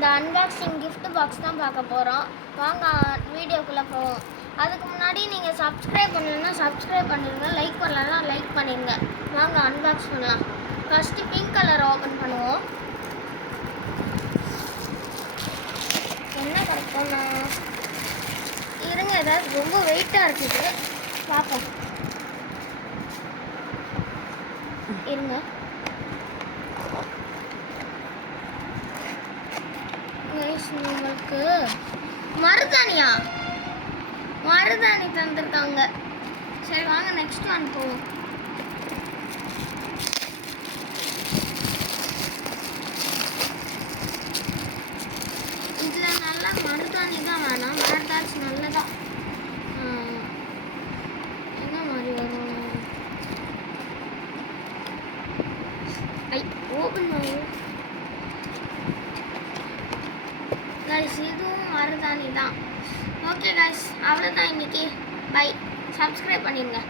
இந்த unboxing gift box தான் பார்க்க போகிறோம். வாங்க வீடியோக்குள்ளே போவோம். அதுக்கு முன்னாடி நீங்கள் சப்ஸ்கிரைப் பண்ணலன்னா சப்ஸ்கிரைப் பண்ணிடுங்க, லைக் பண்ணலன்னா லைக் பண்ணிடுங்க. வாங்க அன்பாக்ஸ் பண்ணலாம். ஃபஸ்ட்டு பிங்க் கலர் ஓப்பன் பண்ணுவோம். என்ன கிடைக்கும்னா இருங்க, ஏதாவது ரொம்ப வெயிட்டாக இருக்குது, பார்ப்போம். இருங்க, உங்களுக்கு மருதாணி தந்துருக்காங்க. சரி வாங்க நெக்ஸ்ட் ஒன் போவோம். இதில் நல்லா மருதாணி தான் வேணாம், வேறு ஏதாச்சும் நல்லதா என்ன மாதிரி வரும்? ஓப்பன் பண்ணுவோம். கைஸ் இதுவும் மருதாணி தான். ஓகே கைஸ், அவ்வளோதான் இன்னைக்கு. பை. சப்ஸ்கிரைப் பண்ணிடுங்க.